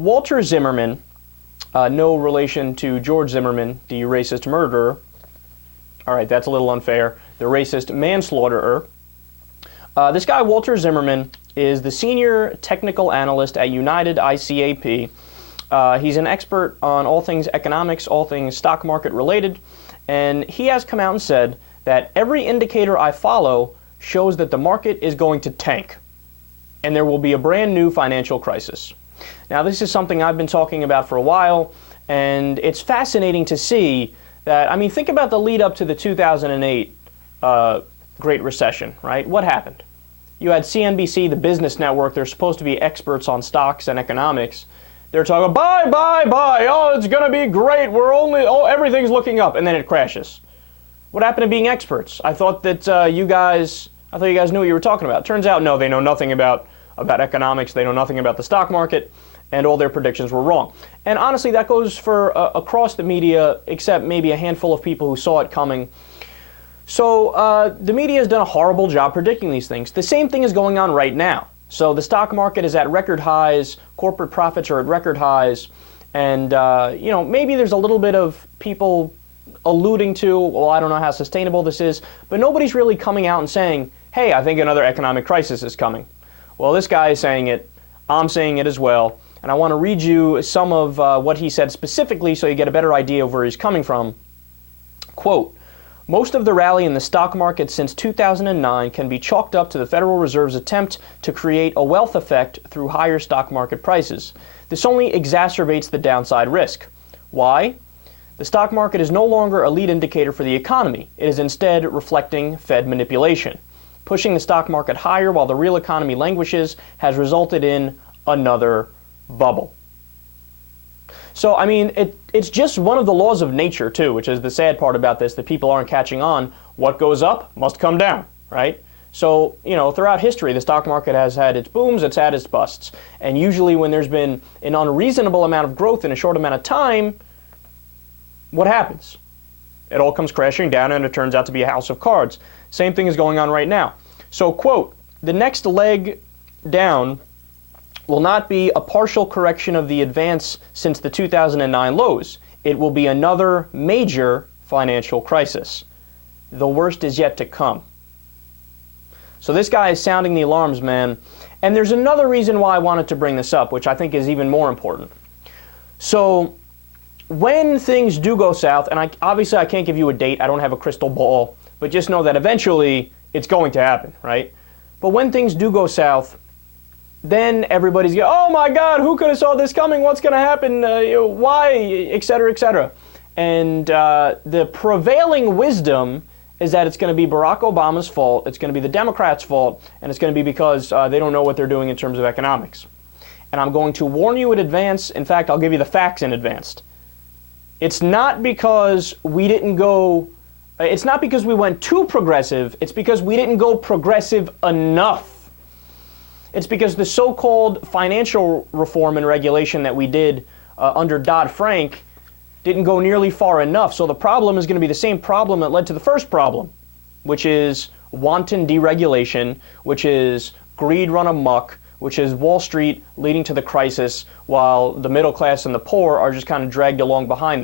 Walter Zimmerman, no relation to George Zimmerman, the racist murderer. All right, that's a little unfair. The racist manslaughterer. This guy, Walter Zimmerman, is the senior technical analyst at United ICAP. He's an expert on all things economics, all things stock market related, and he has come out and said that every indicator I follow shows that the market is going to tank, and there will be a brand new financial crisis. Now, this is something I've been talking about for a while, and it's fascinating to see that, I mean, think about the lead up to the 2008 Great Recession, right? What happened? You had CNBC, the business network, they're supposed to be experts on stocks and economics. They're talking, buy, oh, it's going to be great, everything's looking up, and then it crashes. What happened to being experts? I thought that you guys knew what you were talking about. Turns out, no, they know nothing about economics, they know nothing about the stock market, and all their predictions were wrong. And honestly, that goes for across the media, except maybe a handful of people who saw it coming. So the media has done a horrible job predicting these things. The same thing is going on right now. So the stock market is at record highs, corporate profits are at record highs, and maybe there's a little bit of people alluding to, well, I don't know how sustainable this is, but nobody's really coming out and saying, hey, I think another economic crisis is coming. Well, this guy is saying it, I'm saying it as well, and I want to read you some of what he said specifically so you get a better idea of where he's coming from. Quote, most of the rally in the stock market since 2009 can be chalked up to the Federal Reserve's attempt to create a wealth effect through higher stock market prices. This only exacerbates the downside risk. Why? The stock market is no longer a lead indicator for the economy. It is instead reflecting Fed manipulation. Pushing the stock market higher while the real economy languishes has resulted in another bubble. So, I mean, it's just one of the laws of nature, too, which is the sad part about this, that people aren't catching on. What goes up must come down, right? So, throughout history, the stock market has had its booms, it's had its busts. And usually when there's been an unreasonable amount of growth in a short amount of time, what happens? It all comes crashing down and it turns out to be a house of cards. Same thing is going on right now. So, quote, the next leg down will not be a partial correction of the advance since the 2009 lows. It will be another major financial crisis. The worst is yet to come. So this guy is sounding the alarms, man. And there's another reason why I wanted to bring this up, which I think is even more important. So when things do go south, and obviously I can't give you a date, I don't have a crystal ball, but just know that eventually it's going to happen, right? But when things do go south, then everybody's going, oh my God, who could have saw this coming? What's going to happen? Why? Et cetera, et cetera. And the prevailing wisdom is that it's going to be Barack Obama's fault, it's going to be the Democrats' fault, and it's going to be because they don't know what they're doing in terms of economics. And I'm going to warn you in advance. In fact, I'll give you the facts in advance. It's not because we didn't go, it's not because we went too progressive, it's because we didn't go progressive enough. It's because the so-called financial reform and regulation that we did under Dodd-Frank didn't go nearly far enough. So the problem is going to be the same problem that led to the first problem, which is wanton deregulation, which is greed run amok, which is Wall Street leading to the crisis, while the middle class and the poor are just kind of dragged along behind them.